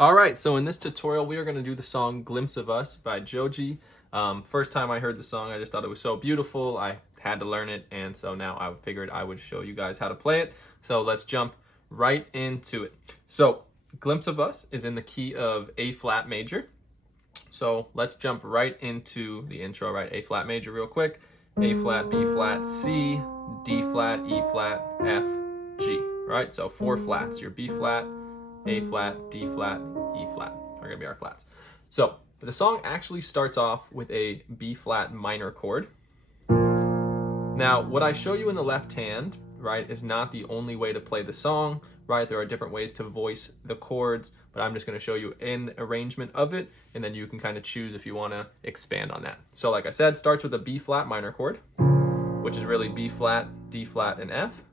All right, so in this tutorial, we are going to do the song Glimpse of Us by Joji. First time I heard the song, I just thought it was so beautiful. I had to learn it, and so now I figured I would show you guys how to play it. So let's jump right into it. So Glimpse of Us is in the key of A flat major. So let's jump right into the intro, right? A flat major real quick. A flat, B flat, C, D flat, E flat, F, G, right? So 4 flats, your B flat, A flat, D flat, E flat are gonna be our flats. So the song actually starts off with a B flat minor chord. Now, what I show you in the left hand, right, is not the only way to play the song, right? There are different ways to voice the chords, but I'm just gonna show you an arrangement of it, and then you can kind of choose if you wanna expand on that. So like I said, starts with a B flat minor chord, which is really B flat, D flat, and F.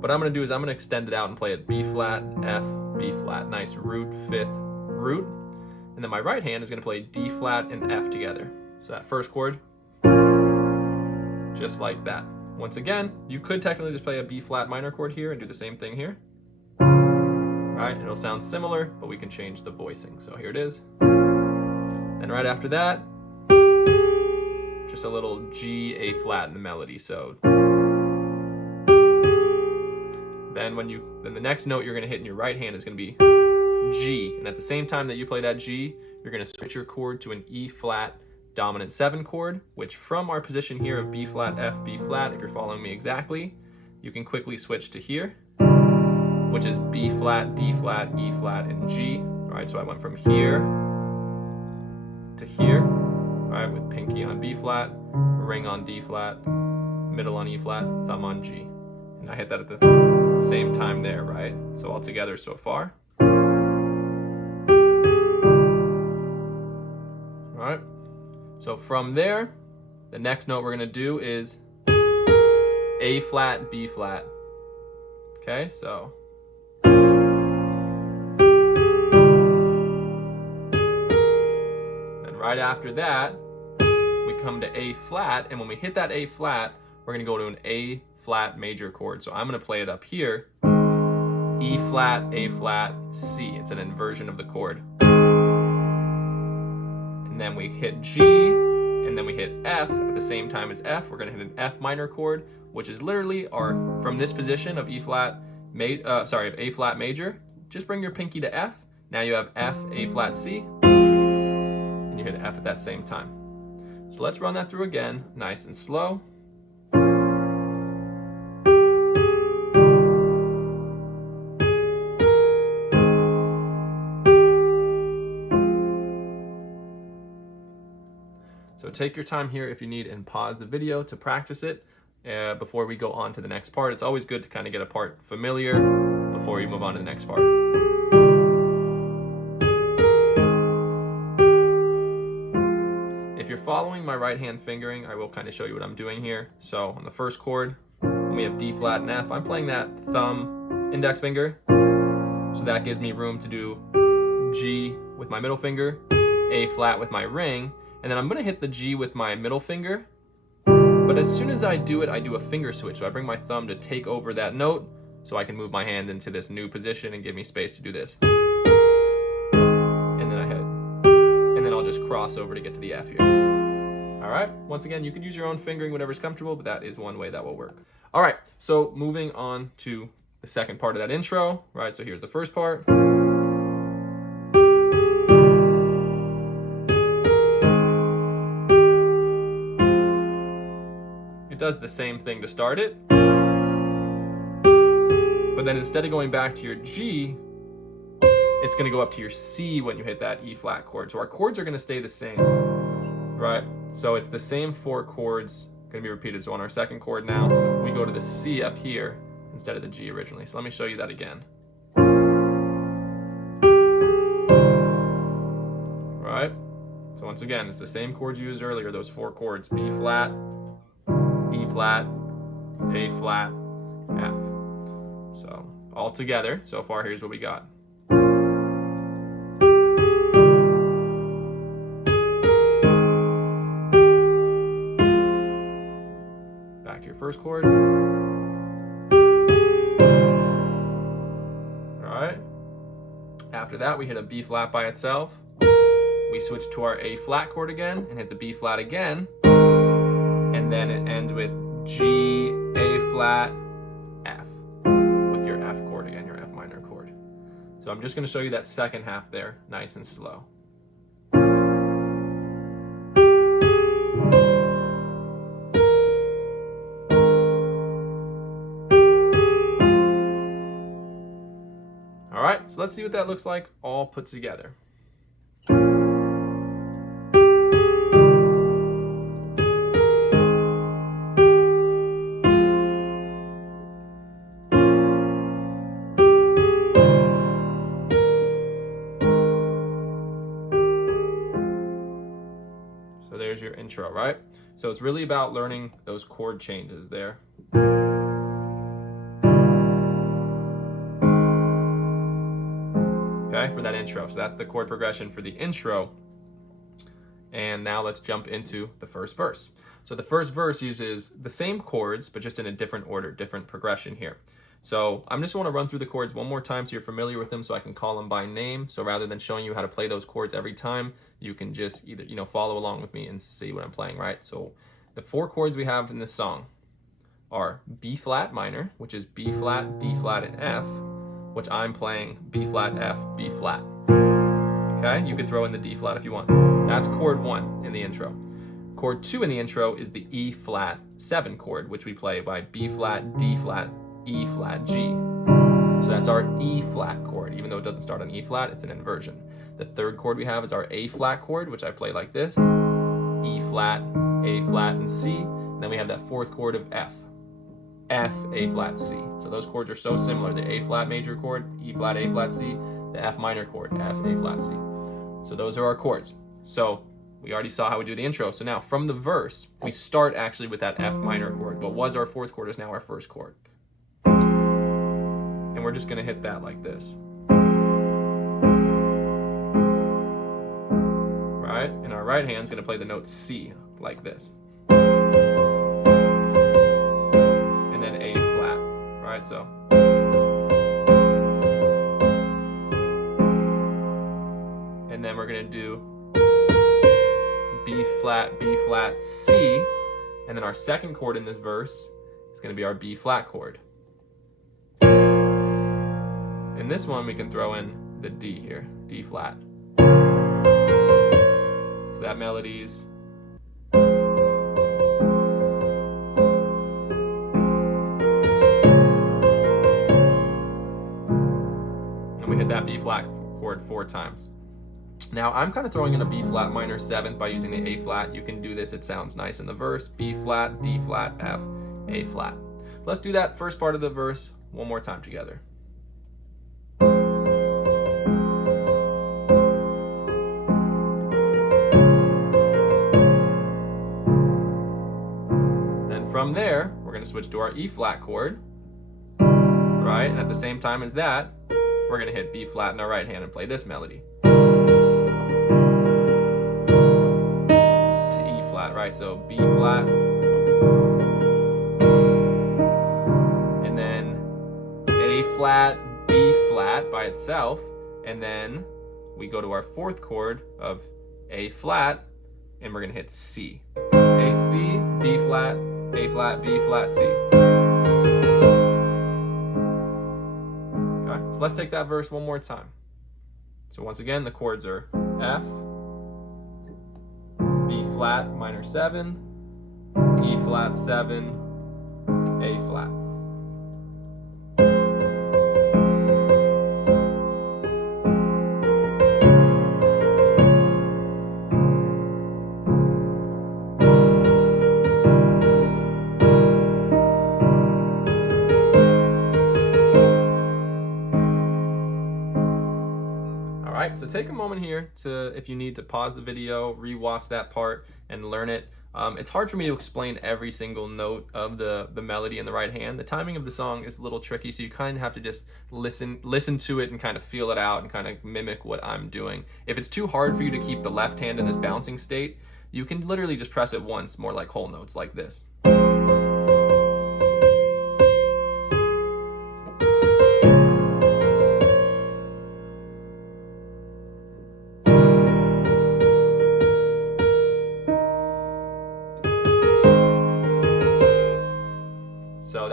What I'm gonna do is I'm gonna extend it out and play it B flat, F, B flat, nice root, 5th root. And then my right hand is gonna play D flat and F together. So that first chord, just like that. Once again, you could technically just play a B flat minor chord here and do the same thing here. Right, it'll sound similar, but we can change the voicing. So here it is. And right after that, just a little G, A flat in the melody. So then then the next note you're gonna hit in your right hand is gonna be G. And at the same time that you play that G, you're gonna switch your chord to an E flat dominant 7 chord, which from our position here of B flat, F, B flat, if you're following me exactly, you can quickly switch to here, which is B flat, D flat, E flat, and G. All right, so I went from here to here, all right, with pinky on B flat, ring on D flat, middle on E flat, thumb on G. And I hit that at the same time there, right? So all together so far. All right, so from there, the next note we're gonna do is A flat, B flat. Okay, so. Then right after that, we come to A flat, and when we hit that A flat, we're gonna go to an A flat major chord. So I'm gonna play it up here, E flat, A flat, C. It's an inversion of the chord. And then we hit G, and then we hit F at the same time as F. We're gonna hit an F minor chord, which is literally from this position of A flat major. Just bring your pinky to F. Now you have F, A flat, C, and you hit F at that same time. So let's run that through again, nice and slow. So take your time here if you need and pause the video to practice it before we go on to the next part. It's always good to kind of get a part familiar before you move on to the next part. If you're following my right hand fingering, I will kind of show you what I'm doing here. So on the first chord, when we have D flat and F, I'm playing that thumb index finger. So that gives me room to do G with my middle finger, A flat with my ring, and then I'm gonna hit the G with my middle finger. But as soon as I do it, I do a finger switch. So I bring my thumb to take over that note so I can move my hand into this new position and give me space to do this. And then I hit. And then I'll just cross over to get to the F here. All right, once again, you can use your own fingering, whatever's comfortable, but that is one way that will work. All right, so moving on to the second part of that intro, right? So here's the first part. It does the same thing to start it, but then instead of going back to your G, it's gonna go up to your C when you hit that E flat chord. So our chords are gonna stay the same, right? So it's the same 4 chords gonna be repeated. So on our second chord now, we go to the C up here instead of the G originally. So let me show you that again. Right? So once again, it's the same chords you used earlier, those 4 chords, B flat, E flat, A flat, F. So all together, so far here's what we got. Back to your first chord. All right. After that, we hit a B flat by itself. We switch to our A flat chord again and hit the B flat again. And then it ends with G, A flat, F, with your F chord again, your F minor chord. So I'm just going to show you that second half there, nice and slow. All right, so let's see what that looks like all put together. So there's your intro, right? So it's really about learning those chord changes there. Okay, for that intro. So that's the chord progression for the intro. And now let's jump into the first verse. So the first verse uses the same chords, but just in a different order, different progression here. So I'm just want to run through the chords one more time so you're familiar with them so I can call them by name. So rather than showing you how to play those chords every time, you can just either, follow along with me and see what I'm playing, right? So the 4 chords we have in this song are B flat minor, which is B flat, D flat, and F, which I'm playing B flat, F, B flat. Okay, you could throw in the D flat if you want. That's chord 1 in the intro. Chord 2 in the intro is the E flat 7 chord, which we play by B flat, D flat, E flat, G. So that's our E flat chord. Even though it doesn't start on E flat, it's an inversion. The 3rd chord we have is our A flat chord, which I play like this. E flat, A flat, and C. And then we have that 4th chord of F. F, A flat, C. So those chords are so similar. The A flat major chord, E flat, A flat, C. The F minor chord, F, A flat, C. So those are our chords. So we already saw how we do the intro. So now from the verse, we start actually with that F minor chord. What was our 4th chord is now our 1st chord. And we're just going to hit that like this. Right? And our right hand's going to play the note C like this. And then A flat. Right? So. And then we're going to do B flat, C. And then our 2nd chord in this verse is going to be our B flat chord. In this one, we can throw in the D here, D flat. So that melody's. And we hit that B flat chord 4 times. Now I'm kind of throwing in a B flat minor 7th by using the A flat. You can do this, it sounds nice in the verse. B flat, D flat, F, A flat. Let's do that first part of the verse one more time together. Then from there, we're going to switch to our E flat chord, right? And at the same time as that, we're going to hit B flat in our right hand and play this melody. Right, so B flat, and then A flat, B flat by itself, and then we go to our 4th chord of A flat, and we're gonna hit C. A, C, B flat, A flat, B flat, C. Okay, so let's take that verse one more time. So once again, the chords are F, B flat minor 7, E flat 7, A flat. So take a moment here to, if you need to pause the video, re-watch that part and learn it. It's hard for me to explain every single note of the melody in the right hand. The timing of the song is a little tricky, so you kind of have to just listen to it and kind of feel it out and kind of mimic what I'm doing. If it's too hard for you to keep the left hand in this bouncing state, you can literally just press it once, more like whole notes like this.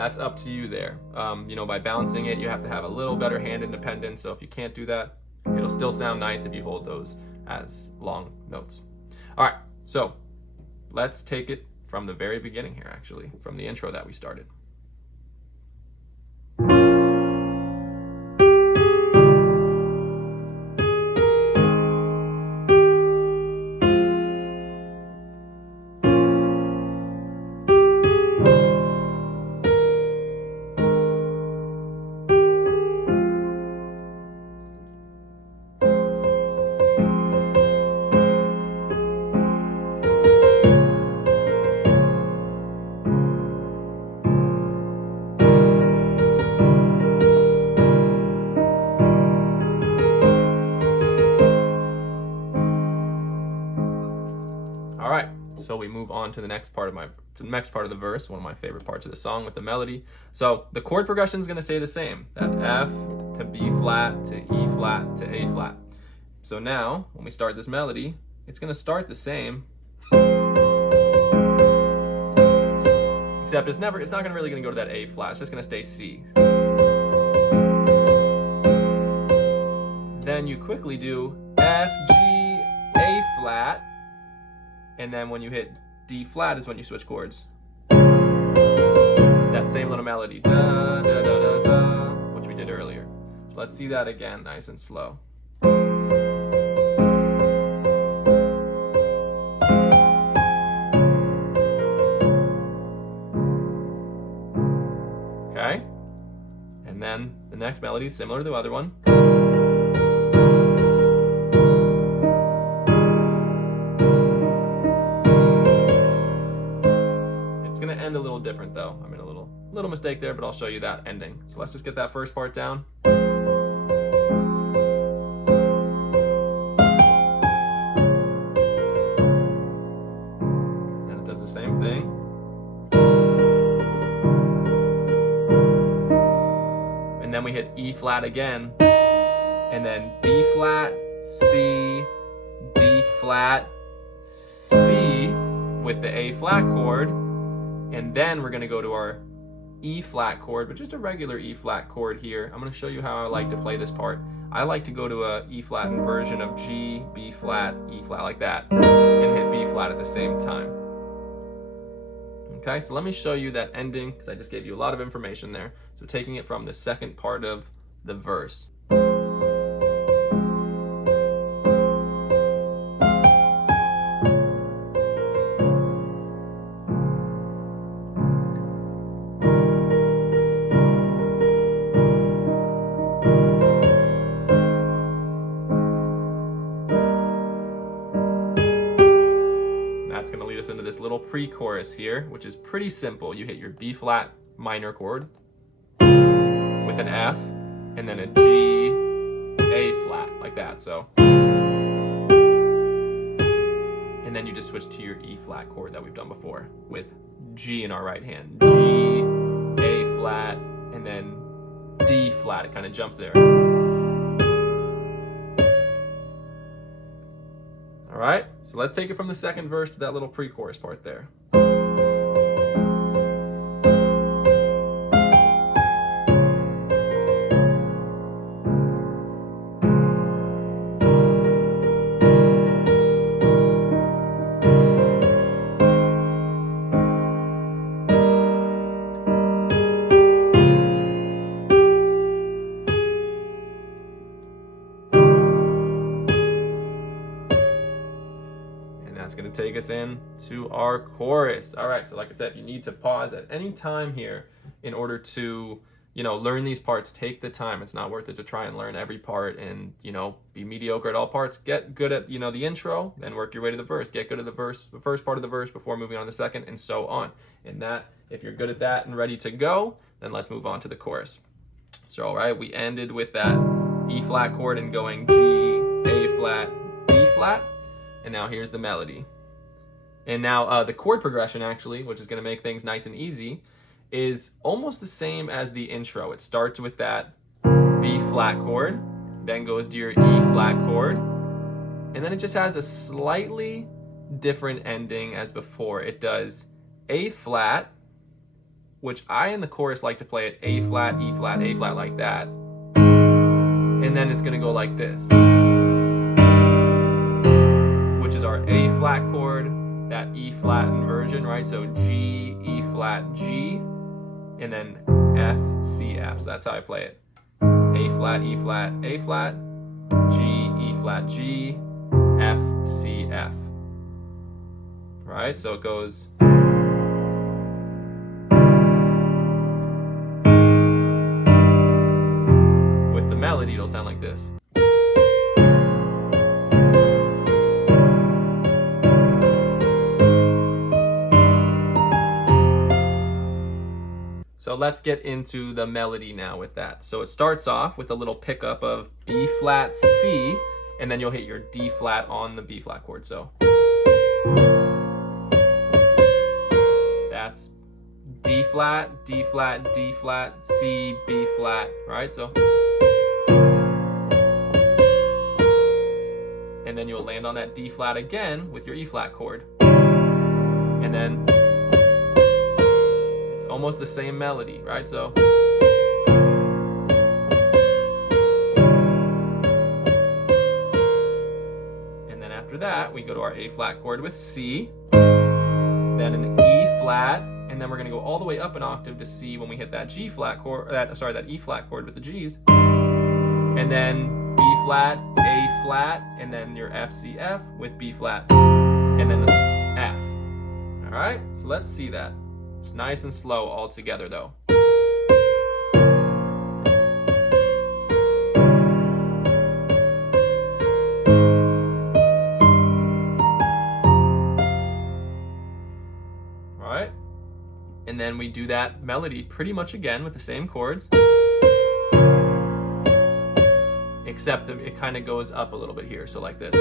that's up to you there. You know, by balancing it, you have to have a little better hand independence. So if you can't do that, it'll still sound nice if you hold those as long notes. All right, so let's take it from the very beginning here, actually, from the intro that we started. All right, so we move on to the next part of the verse, one of my favorite parts of the song with the melody. So the chord progression is going to stay the same, that F to B flat to E flat to A flat. So now when we start this melody, it's going to start the same, except it's not really going to go to that A flat. It's just going to stay C. Then you quickly do F, G, A flat. And then when you hit D flat is when you switch chords. That same little melody, da, da, da, da, da, which we did earlier. So let's see that again, nice and slow. Okay? And then the next melody is similar to the other one. End a little different though. I made a little mistake there, but I'll show you that ending. So let's just get that first part down. And it does the same thing. And then we hit E flat again, and then B flat, C, D flat, C with the A flat chord. And then we're going to go to our E flat chord, but just a regular E flat chord here. I'm going to show you how I like to play this part. I like to go to a E flat inversion of G, B flat, E flat like that, and hit B flat at the same time. Okay, so let me show you that ending, because I just gave you a lot of information there. So taking it from the second part of the verse. That's going to lead us into this little pre-chorus here, which is pretty simple. You hit your B flat minor chord with an F, and then a G, A flat, like that. So, and then you just switch to your E flat chord that we've done before with G in our right hand. G, A flat, and then D flat. It kind of jumps there. All right, so let's take it from the second verse to that little pre-chorus part there. That's going to take us in to our chorus. All right, so like I said, if you need to pause at any time here in order to, learn these parts, take the time. It's not worth it to try and learn every part and, be mediocre at all parts. Get good at, the intro, then work your way to the verse. Get good at the first part of the verse before moving on to the second, and so on. And that, if you're good at that and ready to go, then let's move on to the chorus. So, all right, we ended with that E flat chord and going G, A flat, D flat. And now here's the melody. And now the chord progression, actually, which is going to make things nice and easy, is almost the same as the intro. It starts with that B flat chord, then goes to your E flat chord, and then it just has a slightly different ending as before. It does A flat which I in the chorus like to play it A flat, E flat, A flat like that. And then it's going to go like this, which is our A flat chord, that E flat inversion, right? So G, E flat, G, and then F, C, F. So that's how I play it. A flat, E flat, A flat, G, E flat, G, F, C, F. Right? So it goes. With the melody, it'll sound like this. So let's get into the melody now with that. So it starts off with a little pickup of B flat, C, and then you'll hit your D flat on the B flat chord. So that's D flat, D flat, D flat, C, B flat, right? So, and then you'll land on that D flat again with your E flat chord. And then it's almost the same melody, right? So, and then after that, we go to our A flat chord with C, then an E flat, and then we're going to go all the way up an octave to C when we hit that G flat chord, that E flat chord with the G's, and then B flat, A flat, and then your F, C, F with B flat, and then F. All right, so let's see that. It's nice and slow all together though. All right, and then we do that melody pretty much again with the same chords, except that it kind of goes up a little bit here, so like this.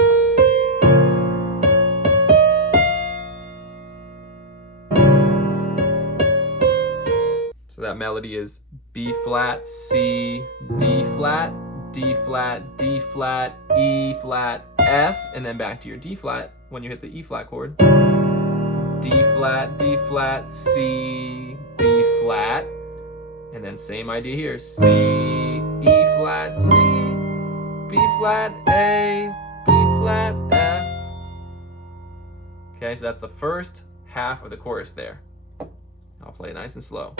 So that melody is B flat, C, D flat, D flat, D flat, E flat, F, and then back to your D flat when you hit the E flat chord. D flat, C, B flat, and then same idea here, C, E flat, C, B flat, A, B flat, F. Okay, so that's the first half of the chorus there. I'll play it nice and slow.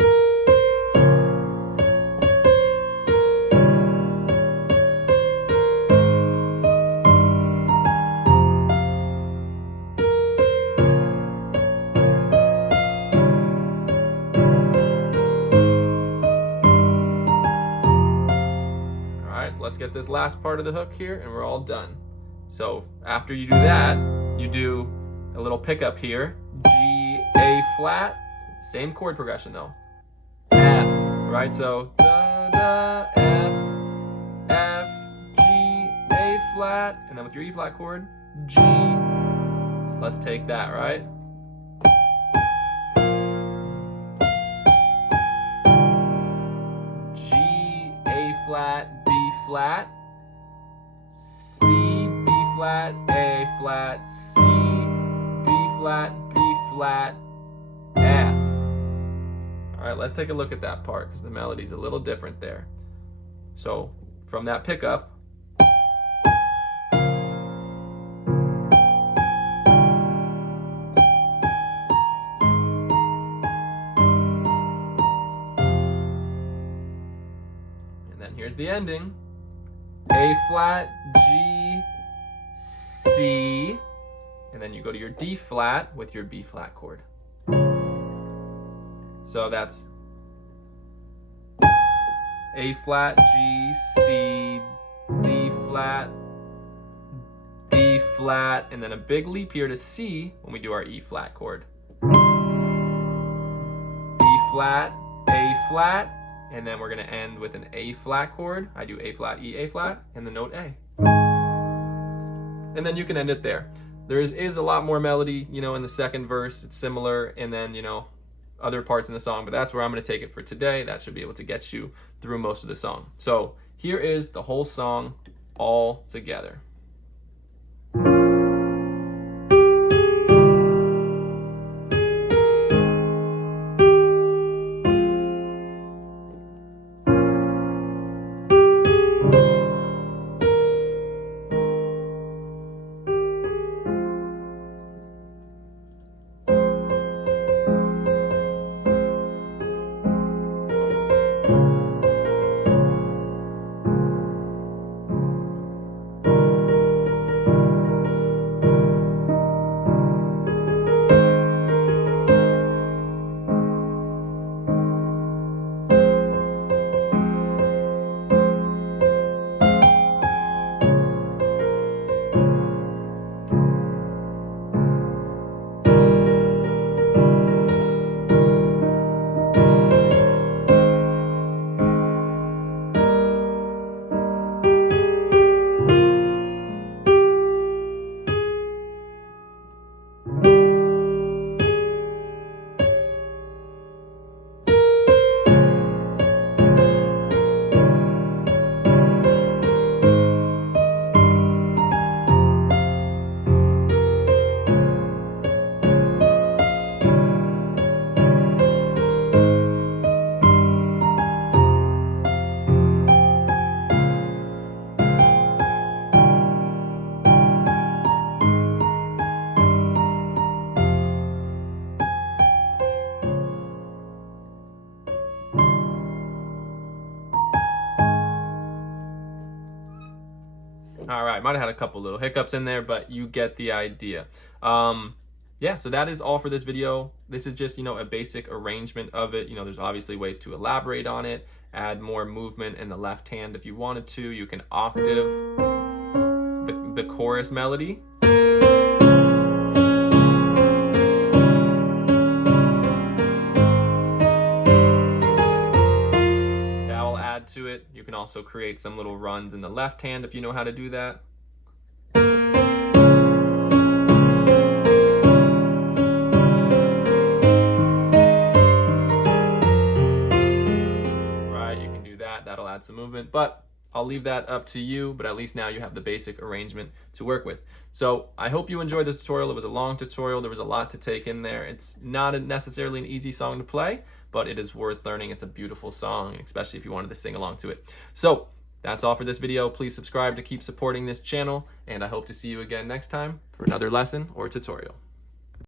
Let's get this last part of the hook here and we're all done. So after you do that, you do a little pickup here, G, A flat, same chord progression though, F, right? So da, da, F, F, G, A flat, and then with your E flat chord, G. So let's take that, right? G, A flat, B flat, C, B flat, A flat, C, B flat, B flat, F. All right, let's take a look at that part because the melody's a little different there. So from that pickup, and then here's the ending. A flat, G, C, and then you go to your D flat with your B flat chord. So that's A flat, G, C, D flat, D flat, and then a big leap here to C when we do our E flat chord. B flat, A flat, and then we're going to end with an A flat chord. I do A flat, E, A flat, and the note A. And then you can end it there. There is a lot more melody, you know, in the second verse. It's similar, and then, you know, other parts in the song, but that's where I'm going to take it for today. That should be able to get you through most of the song. So here is the whole song all together. All right, might have had a couple little hiccups in there, but you get the idea. Yeah, so that is all for this video. This is just, a basic arrangement of it. There's obviously ways to elaborate on it, add more movement in the left hand if you wanted to. You can octave the chorus melody. That will add to it. You can also create some little runs in the left hand if you know how to do that. That'll add some movement, but I'll leave that up to you. But at least now you have the basic arrangement to work with. So I hope you enjoyed this tutorial. It was a long tutorial. There was a lot to take in there. It's not necessarily an easy song to play, but it is worth learning. It's a beautiful song, especially if you wanted to sing along to it. So that's all for this video. Please subscribe to keep supporting this channel, and I hope to see you again next time for another lesson or tutorial.